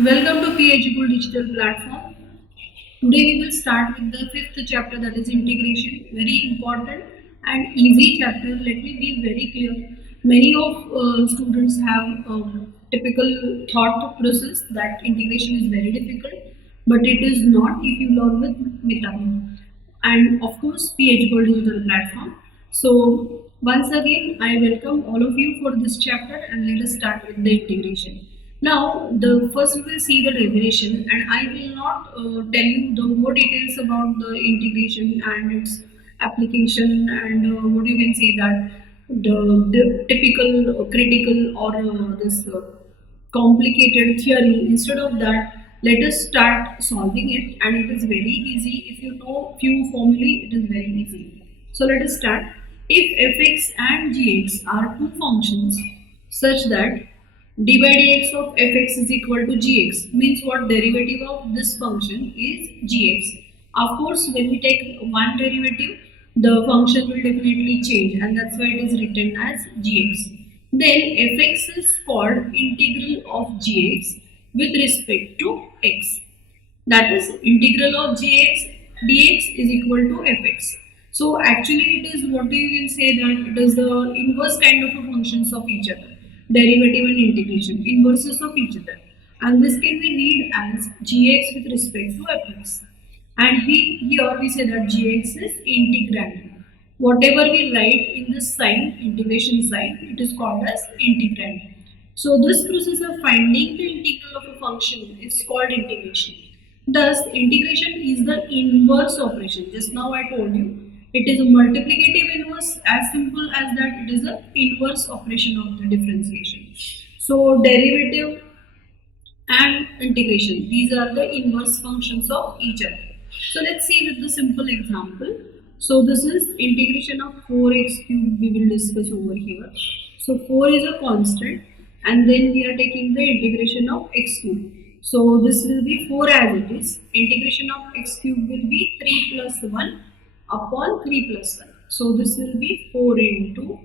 Welcome to P-eduKUL digital platform. Today we will start with the fifth chapter, that is integration. Very important and easy chapter. Let me be very clear. Many of students have typical thought process that integration is very difficult, but it is not if you learn with Mitali. And of course P-eduKUL digital platform. So once again I welcome all of you for this chapter, and let us start with the integration. Now, the first we will see the derivation, and I will not tell you the more details about the integration and its application and what you can say that the typical critical or this complicated theory. Instead of that, let us start solving it, and it is very easy. If you know few formulae, it is very easy. So let us start. If fx and gx are two functions such that d by dx of fx is equal to gx, means what? Derivative of this function is gx. Of course, when we take one derivative, the function will definitely change, and that's why it is written as gx. Then fx is called integral of gx with respect to x. That is, integral of gx dx is equal to fx. So actually it is, what you can say, that it is the inverse kind of a functions of each other. Derivative and integration, inverses of each other, and this can be read as gx with respect to fx. And here we say that gx is integrand. Whatever we write in this sign, integration sign, it is called as integrand. So this process of finding the integral of a function is called integration. Thus, integration is the inverse operation. Just now I told you, it is a multiplicative inverse. As simple as that, it is an inverse operation of the differentiation. So derivative and integration, these are the inverse functions of each other. So let's see with the simple example. So this is integration of 4x cube we will discuss over here. So 4 is a constant, and then we are taking the integration of x cube. So this will be 4 as it is. Integration of x cube will be 3 plus 1 upon 3 plus 1. So this will be 4 into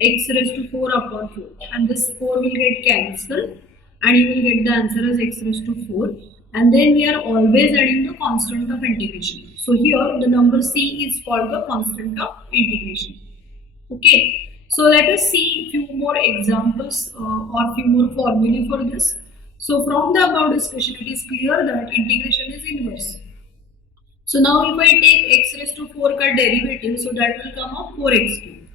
x raised to 4 upon 4, and this 4 will get cancelled, and you will get the answer as x raised to 4. And then we are always adding the constant of integration. So here the number c is called the constant of integration. Okay. So let us see few more examples or few more formulae for this. So from the above discussion, it is clear that integration is inverse. So now if I take x raised to 4 ka derivative, so that will come up 4x cube,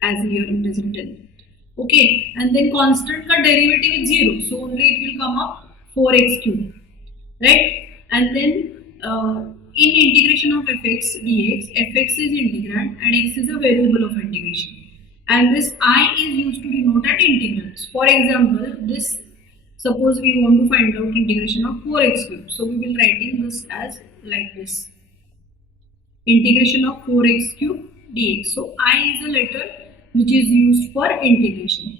as here it is written. Okay, and then constant ka derivative is 0, so only it will come up 4x cube, right? And then in integration of fx dx, fx is integrand and x is a variable of integration. And this I is used to denote at integrals. For example, this, suppose we want to find out integration of 4x cube, so we will writing this as like this, integration of 4x cube dx. So I is a letter which is used for integration.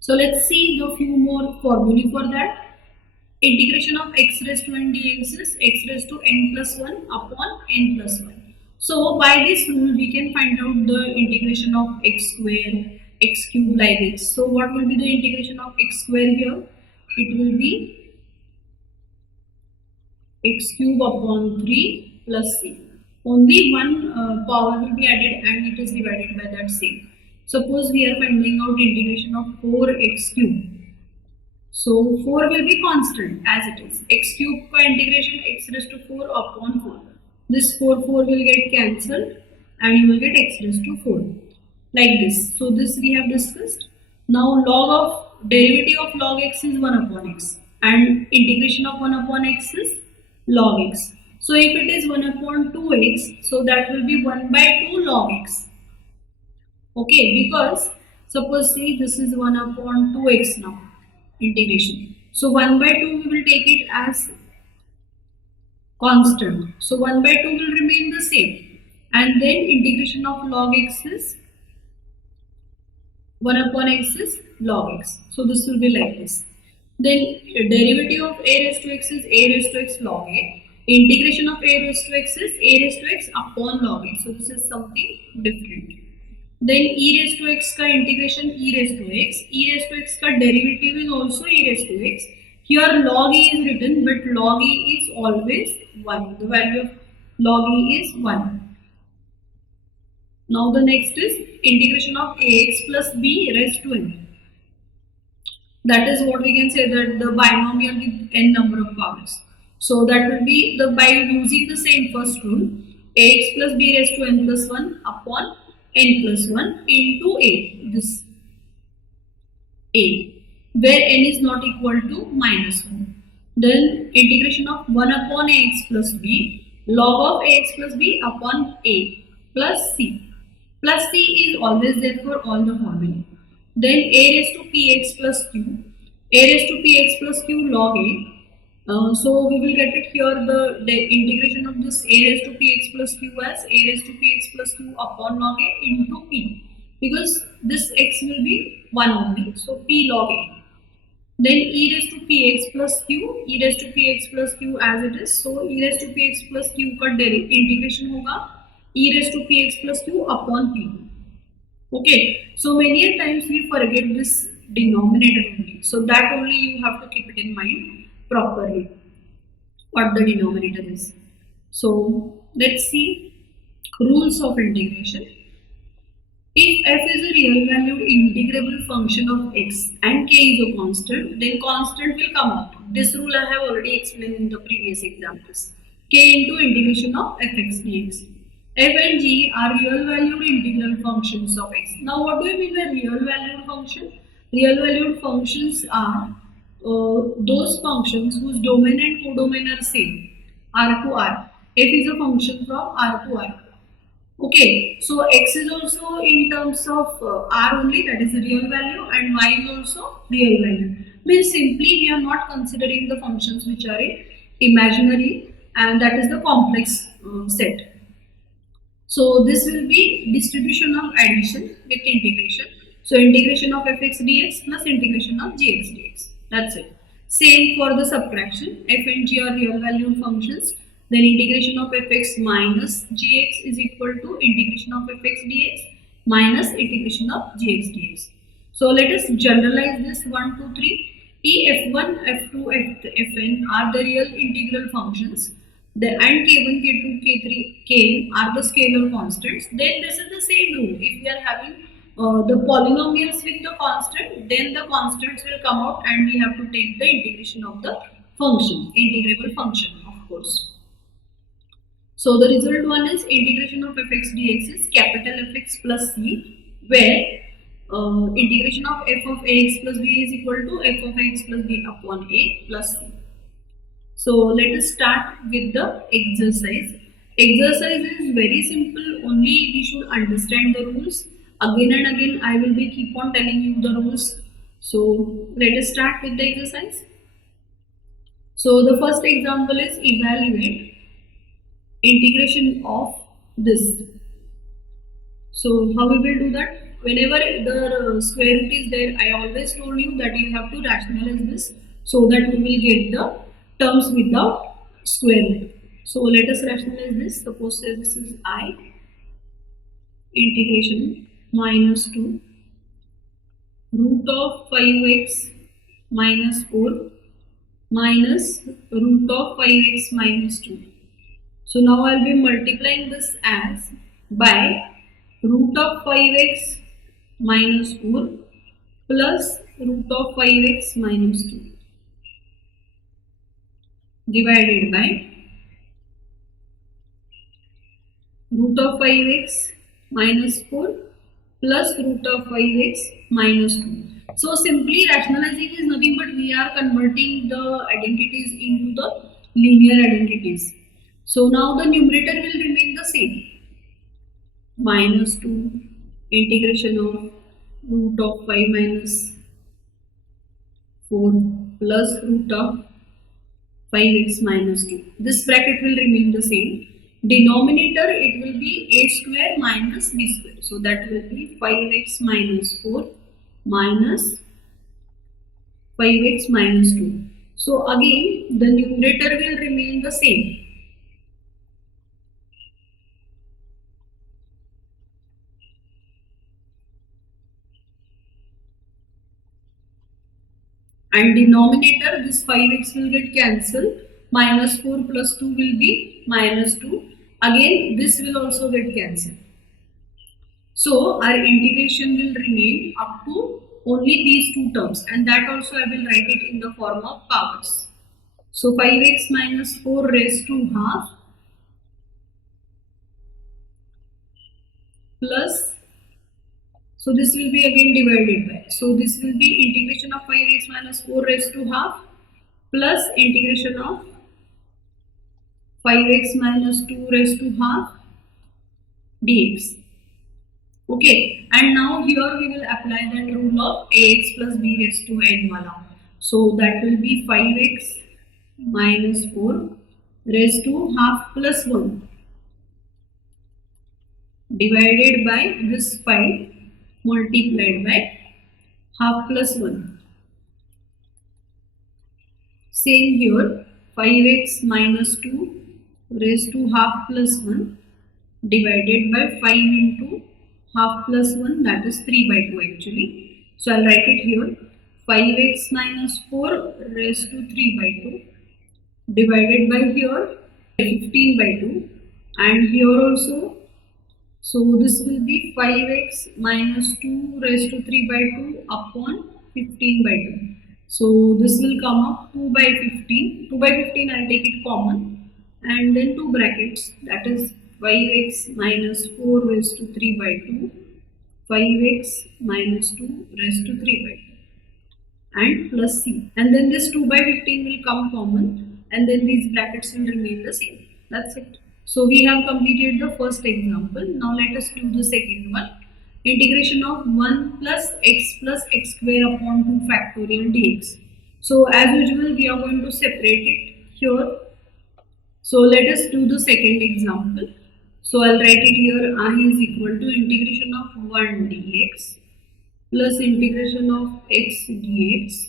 So let's see the few more formulae for that. Integration of x raised to n dx is x raised to n plus 1 upon n plus 1. So by this rule we can find out the integration of x square, x cube, like this. So what will be the integration of x square here? It will be x cube upon 3 plus c. Only one power will be added and it is divided by that same. Suppose we are finding out integration of 4x cube. So 4 will be constant as it is. X cube ka integration x raised to 4 upon 4. This 4 will get cancelled and you will get x raised to 4, like this. So this we have discussed. Now derivative of log x is 1 upon x, and integration of 1 upon x is log x. So if it is 1 upon 2x, so that will be 1 by 2 log x. Okay, because suppose see this is 1 upon 2x now, integration. So 1 by 2 we will take it as constant. So 1 by 2 will remain the same. And then integration of log x is 1 upon x is log x. So this will be like this. Then derivative of a raised to x is a raised to x log a. Integration of a raised to x is a raised to x upon log a. So this is something different. Then e raised to x ka integration e raised to x. E raised to x ka derivative is also e raised to x. Here log e is written, but log e is always 1. The value of log e is 1. Now the next is integration of ax plus b raised to n. That is what we can say, that the binomial with n number of powers. So that will be by using the same first rule, ax plus b raised to n plus 1 upon n plus 1 into a, this a, where n is not equal to minus 1. Then integration of 1 upon ax plus b, log of ax plus b upon a plus c. Plus c is always there for all the formula. Then a raised to px plus q, a raised to px plus q log a. So we will get it here, the integration of this a raised to px plus q as a raised to px plus q upon log a into p, because this x will be 1 only, so p log a. Then e raised to px plus q, e raised to px plus q as it is, so e raised to px plus q का integration होगा e raised to px plus q upon p. Okay, so many a times we forget this denominator only, so that only you have to keep it in mind properly, what the denominator is. So let's see rules of integration. If f is a real valued integrable function of x and k is a constant, then constant will come out. This rule I have already explained in the previous examples. K into integration of fx dx. F and g are real valued integral functions of x. Now what do you mean by real valued function? Real valued functions are those functions whose domain and codomain are same, r to r. F is a function from r to r. Okay, so x is also in terms of r only, that is the real value, and y is also real value. Means simply we are not considering the functions which are in imaginary, and that is the complex set. So this will be distribution of addition with integration. So integration of fx dx plus integration of gx dx. That's it. Same for the subtraction. F and g are real valued functions. Then integration of fx minus gx is equal to integration of fx dx minus integration of gx dx. So let us generalize this 1, 2, 3. F1, F2, Fn are the real integral functions. And k1, k2, k3, kn are the scalar constants. Then this is the same rule. If we are having the polynomials with the constant, then the constants will come out and we have to take the integration of the function, integrable function, of course. So the result one is integration of fx dx is capital Fx plus c, where integration of f of ax plus b is equal to f of x plus b upon a plus c. So let us start with the exercise. Exercise is very simple, only we should understand the rules. Again and again I will be keep on telling you the rules. So let us start with the exercise. So the first example is evaluate integration of this. So how we will do that? Whenever the square root is there, I always told you that you have to rationalize this so that we will get the terms without square root. So let us rationalize this. Suppose this is I, integration minus 2 root of 5x minus 4 minus root of 5x minus 2. So now I will be multiplying this as by root of 5x minus 4 plus root of 5x minus 2 divided by root of 5x minus 4 plus root of 5x minus 2. So simply rationalizing is nothing but we are converting the identities into the linear identities. So now the numerator will remain the same, minus 2 integration of root of 5 minus 4 plus root of 5x minus 2. This bracket will remain the same. Denominator it will be a square minus b square. So that will be 5x minus 4 minus 5x minus 2. So again the numerator will remain the same. and denominator this 5x will get cancelled, minus 4 plus 2 will be minus 2, again this will also get cancelled. So our integration will remain up to only these two terms, and that also I will write it in the form of powers. So 5x minus 4 raised to half plus, so this will be again divided by, so this will be integration of 5x minus 4 raised to half plus integration of 5x minus 2 raised to half dx. Okay, and now here we will apply that rule of ax plus b raised to n wala. So that will be 5x minus 4 raised to half plus 1 divided by this 5 multiplied by half plus 1. Same here, 5x minus 2 raised to half plus 1 divided by 5 into half plus 1, that is 3 by 2 actually. So I'll write it here, 5x minus 4 raised to 3 by 2 divided by here 15 by 2, and here also, so this will be 5x minus 2 raised to 3 by 2 upon 15 by 2. So this will come up 2 by 15, 2 by 15 I'll take it common, and then 2 brackets, that is 5x minus 4 raised to 3 by 2, 5x minus 2 raised to 3 by 2, and plus c, and then this 2 by 15 will come common, and then these brackets will remain the same. That's it. So we have completed the first example. Now let us do the second one. Integration of 1 plus x square upon 2 factorial dx. So as usual we are going to separate it here. So let us do the second example. So I'll write it here, I is equal to integration of 1 dx plus integration of x dx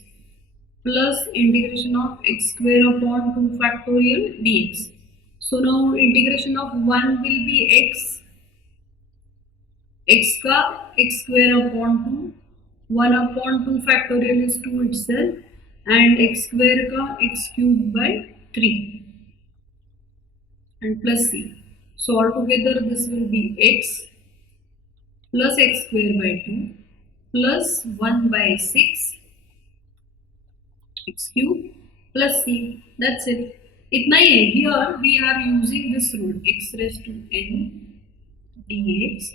plus integration of x square upon 2 factorial dx. So now integration of 1 will be x का x square upon 2, 1 upon 2 factorial is 2 itself, and x square का x cube by 3 and plus c. So altogether this will be x plus x square by 2 plus 1 by 6 x cube plus c. That's it. इतना ही है. Here we are using this rule, x raised to n dx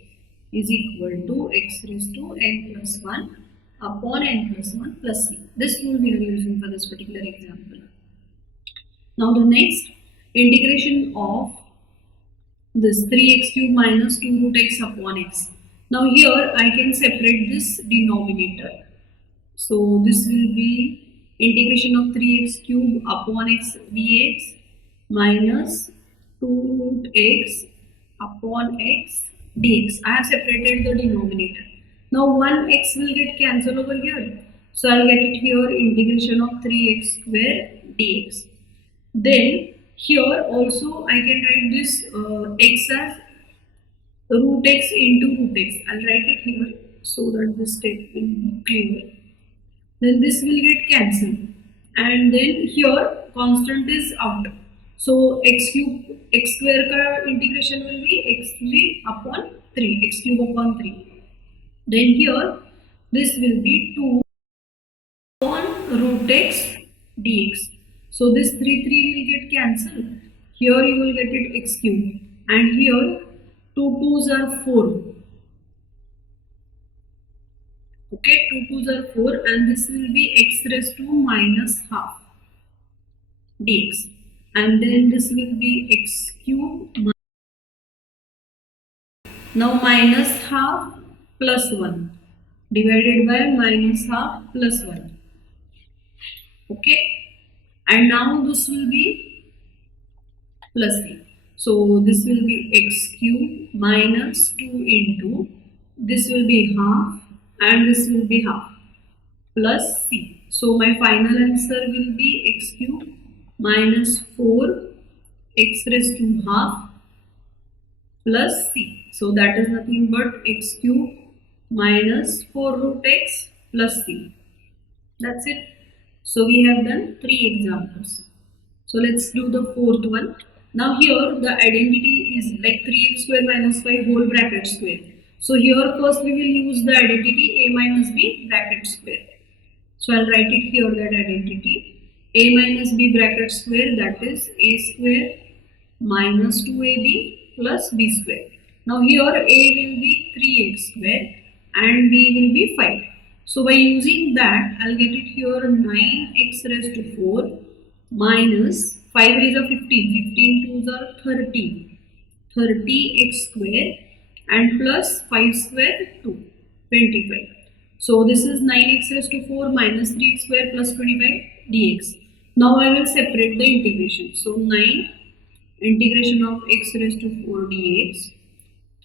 is equal to x raised to n plus 1 upon n plus 1 plus c. This rule we are using for this particular example. Now the next, integration of this 3x cube minus 2 root x upon x. Now here I can separate this denominator. So this will be integration of 3x cube upon x dx minus 2 root x upon x dx. I have separated the denominator. Now 1x will get cancelled over here. So I'll get it here, integration of 3x square dx. Then here also I can write this x as root x into root x. I'll write it here so that this step will be clear. Then this will get cancelled, and then here constant is out. So x square का integration will be x3 upon 3, x cube upon 3. Then here this will be 2 upon root x dx. So this 3 will get cancelled. Here you will get it x cube, and here 2 2s are 4. Okay, 2 2s are 4, and this will be x raised to minus half dx, and then this will be x cube. Now minus half plus 1 divided by minus half plus 1. Okay, and now this will be plus c. So this will be x cube minus 2 into, this will be half and this will be half plus c. So my final answer will be x cube minus 4 x raised to half plus c. So that is nothing but x cube minus 4 root x plus c. That's it. So we have done 3 examples. So let's do the 4th one. Now here the identity is like 3x square minus 5 whole bracket square. So here first we will use the identity a minus b bracket square. So I'll write it here, that identity a minus b bracket square, that is a square minus 2ab plus b square. Now here a will be 3x square and b will be 5. So by using that, I'll get it here 9x raised to 4 minus 5 raised to 15, 15 2s are 30, 30x square and plus 5 square 2, 25. So this is 9x raised to 4 minus 3x square plus 25 dx. Now I will separate the integration. So 9 integration of x raised to 4 dx,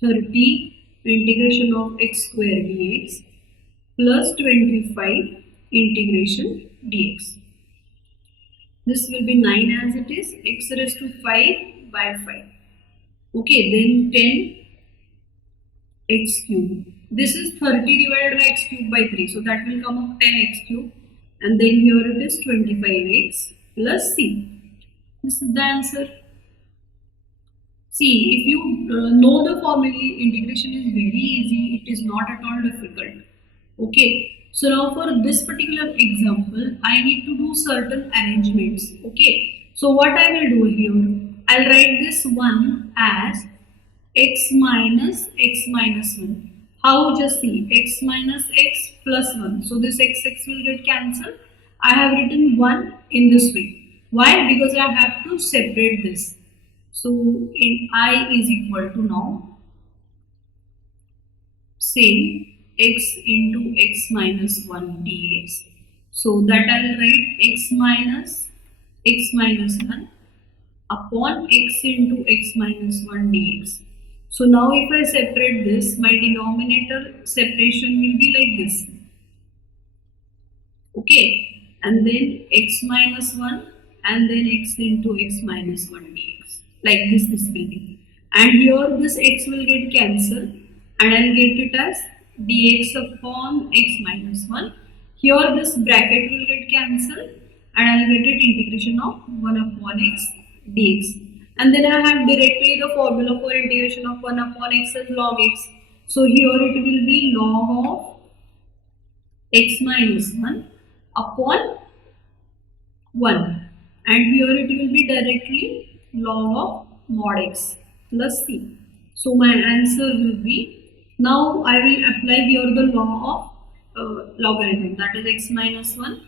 30 integration of x square dx plus 25 integration dx. This will be 9 as it is, x raised to 5 by 5. Okay, then 10 x cube. This is 30 divided by x cube by 3. So that will come up 10x cube. And then here it is 25x plus c. This is the answer. See, if you know the formula, integration is very easy. It is not at all difficult. Okay. So now for this particular example, I need to do certain arrangements. Okay. So what I will do here, I'll write this one as x minus 1. How? Just see, x minus x plus 1. So this x will get cancelled. I have written 1 in this way. Why? Because I have to separate this. So in I is equal to now, say x into x minus 1 dx. So that I will write x minus 1 upon x into x minus 1 dx. So now if I separate this, my denominator separation will be like this. Okay, and then x minus 1 and then x into x minus 1 dx. Like this will be. And here this x will get cancelled and I will get it as dx upon x minus 1. Here this bracket will get cancelled and I will get it integration of 1 upon x dx. And then I have directly the formula for integration of 1 upon x as log x. So here it will be log of x minus 1 upon 1. And here it will be directly log of mod x plus c. So my answer will be, now I will apply here the law of logarithm, that is x minus 1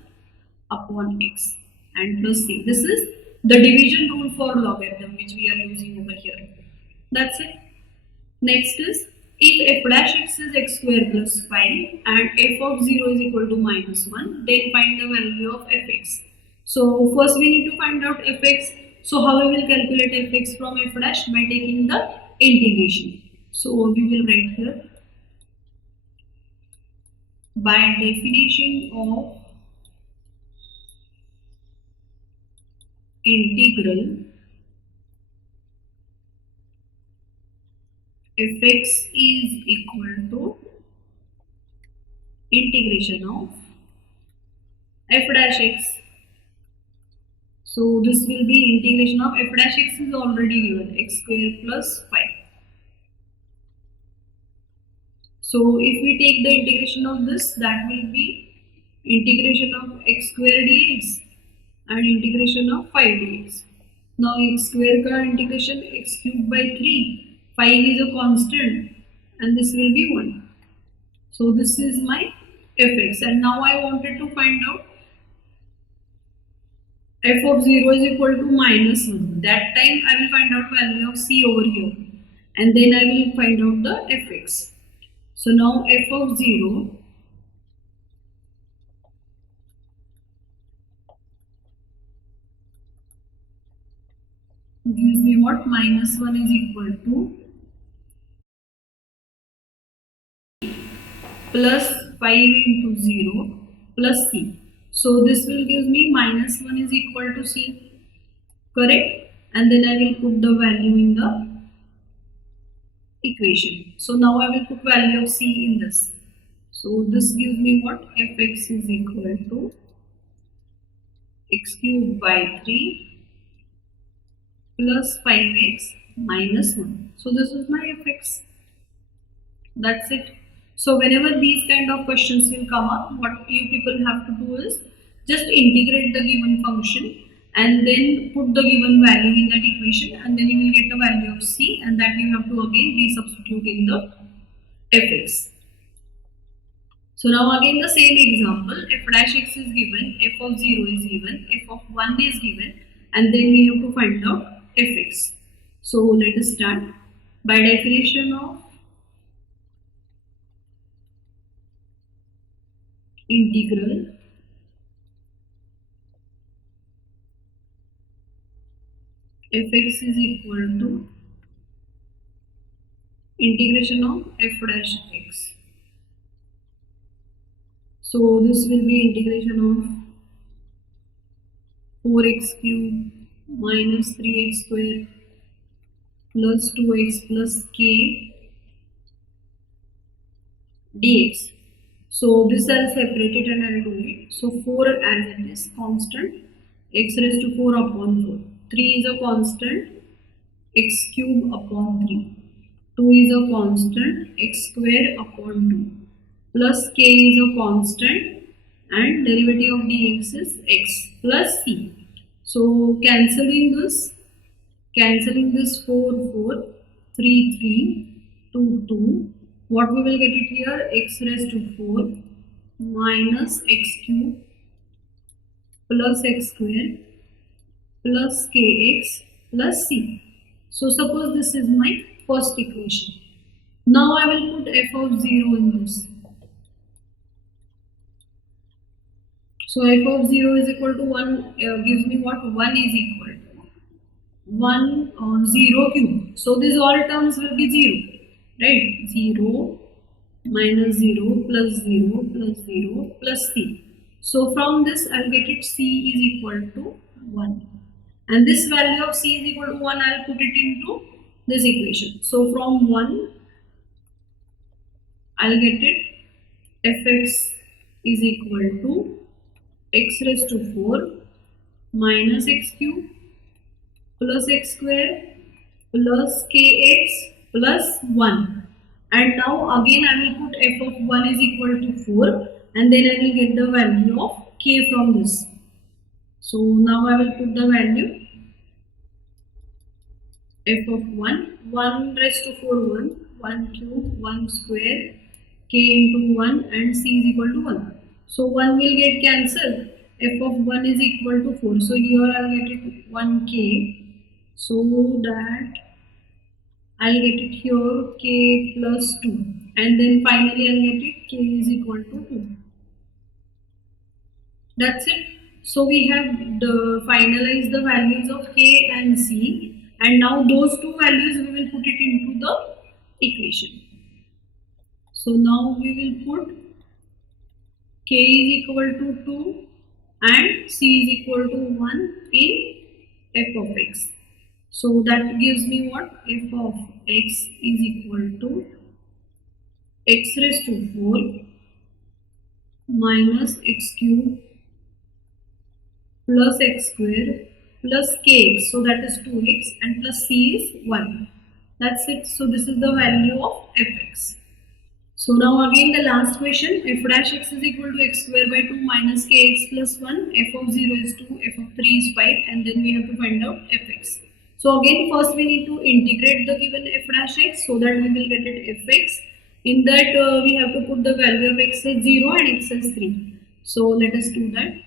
upon x and plus c. This is the division rule for logarithm which we are using over here. That's it. Next is, if f dash x is x square plus 5 and f of 0 is equal to minus 1, then find the value of fx. So first we need to find out fx. So how we will calculate fx from f dash? By taking the integration. So we will write here, by definition of integral, fx is equal to integration of f dash x. So this will be integration of f dash x is already given, x square plus 5. So if we take the integration of this, that will be integration of x square dx and integration of 5 dx. Now x square ka integration x cube by 3, 5 is a constant and this will be 1. So this is my fx, and now I wanted to find out f of 0 is equal to minus 1. That time I will find out value of c over here and then I will find out the fx. So now f of 0 gives me what? Minus 1 is equal to plus 5 into 0 plus c. So this will give me minus 1 is equal to c, correct? And then I will put the value in the equation. So now I will put value of c in this. So this gives me what? Fx is equal to x cube by 3 plus 5x minus 1. So this is my fx. That's it. So whenever these kind of questions will come up, what you people have to do is just integrate the given function and then put the given value in that equation, and then you will get the value of c, and that you have to again re-substitute in the fx. So now again the same example, f dash x is given, f of 0 is given, f of 1 is given, and then we have to find out fx. So let us start. By definition of integral, fx is equal to integration of f dash x. So this will be integration of 4x cube minus 3x square plus 2x plus k dx. So this I'll separate it and I'll do it. So 4 as it is constant, x raised to 4 upon 4. 3 is a constant, x cube upon 3. 2 is a constant, x square upon 2. Plus k is a constant and derivative of dx is x plus c. So cancelling this 4, 4, 3, 3, 2, 2. What we will get it here, x raised to 4 minus x cube plus x square plus kx plus c. So suppose this is my first equation. Now I will put f of 0 in this. So f of 0 is equal to 1 gives me what? 1 is equal to 1 0 cube. So these all terms will be 0, right? 0 minus 0 plus 0 plus 0 plus c. So from this I'll get it c is equal to 1. And this value of c is equal to 1, I'll put it into this equation. So from 1 I'll get it fx is equal to x raised to 4 minus x cube plus x square plus kx plus 1. And now again I will put f of 1 is equal to 4, and then I will get the value of k from this. So now I will put the value f of 1 raised to 4 1 cube 1 square k into 1 and c is equal to 1. So 1 will get cancelled, f of 1 is equal to 4. So here I will get it 1k, so that I will get it here k plus 2, and then finally I will get it k is equal to 2. That's it. So we have finalized the values of k and c, and now those two values we will put it into the equation. So now we will put k is equal to 2 and c is equal to 1 in f of x. So that gives me what? F of x is equal to x raised to 4 minus x cube plus x square plus kx, so that is 2x, and plus c is 1. That's it. So this is the value of fx. So now again the last question, f dash x is equal to x square by 2 minus kx plus 1, f of 0 is 2, f of 3 is 5, and then we have to find out fx. So again first we need to integrate the given f dash x so that we will get it fx. In that we have to put the value of x as 0 and x as 3. So let us do that.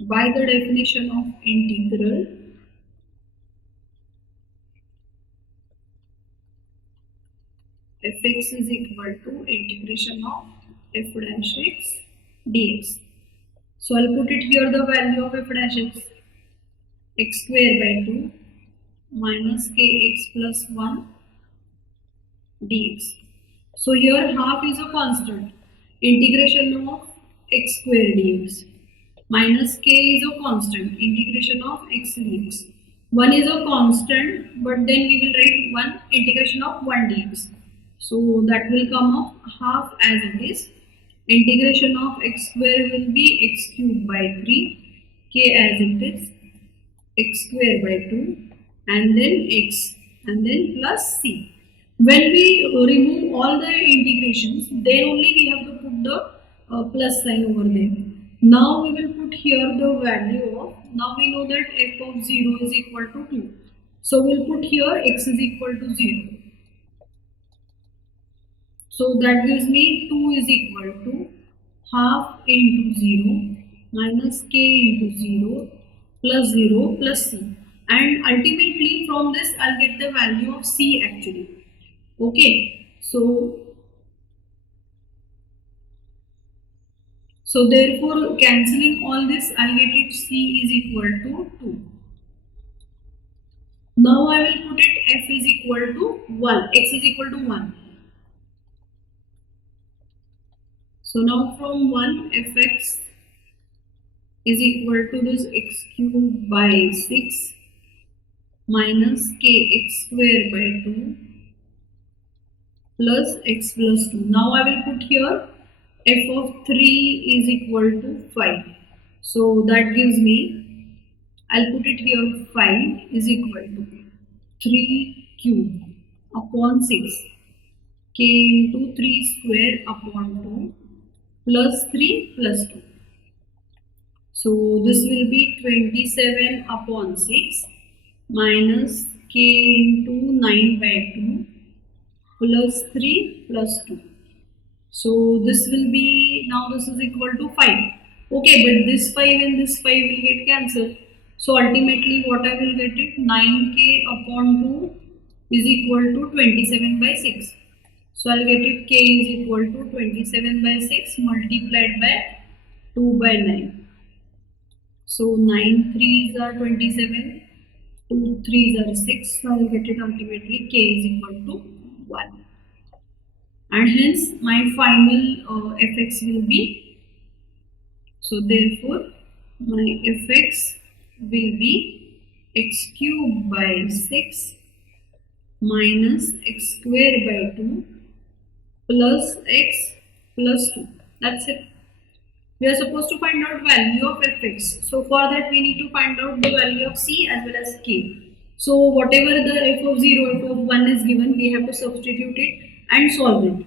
By the definition of integral, fx is equal to integration of f dash x dx. So I'll put it here the value of f dash x square by 2 minus kx plus 1 dx. So here half is a constant, integration of x square dx, minus k is a constant, integration of x dx. 1 is a constant, but then we will write 1 integration of 1 dx. So that will come up half as it is. Integration of x square will be x cube by 3, k as it is, x square by 2, and then x, and then plus c. When we remove all the integrations, then only we have to put the plus sign over there. Now we will put here the value of, now we know that f of 0 is equal to 2. So we will put here x is equal to 0. So that gives me 2 is equal to half into 0 minus k into 0 plus c. And ultimately from this I'll get the value of c actually. Okay, so therefore cancelling all this I'll get it c is equal to 2. Now I will put it f is equal to 1, x is equal to 1. So now from 1 fx is equal to this x cube by 6 minus kx square by 2 plus x plus 2. Now I will put here f of 3 is equal to 5. So that gives me, I'll put it here, 5 is equal to 3 cube upon 6 k into 3 square upon 2 plus 3 plus 2. So this will be 27 upon 6 minus k into 9 by 2 plus 3 plus 2. So this will be, now this is equal to 5. Okay, but this 5 and this 5 will get cancelled. So ultimately what I will get it, 9k upon 2 is equal to 27 by 6. So I'll get it, k is equal to 27 by 6 multiplied by 2 by 9. So 9 3s are 27, 2 3s are 6. So I'll get it ultimately k is equal to 1. And hence my final fx will be, so therefore my fx will be x cube by 6 minus x square by 2 plus x plus 2. That's it. We are supposed to find out value of fx. So for that we need to find out the value of c as well as k. So whatever the f of 0, f of 1 is given, we have to substitute it and solve it.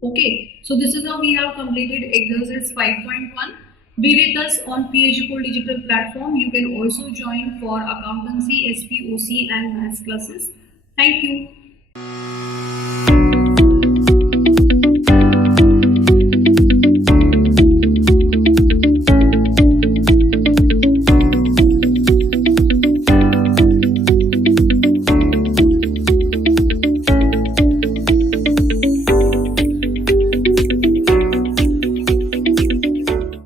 Okay, so this is how we have completed exercise 5.1. Be with us on P-eduKUL digital platform. You can also join for accountancy, SPOC and maths classes. Thank you.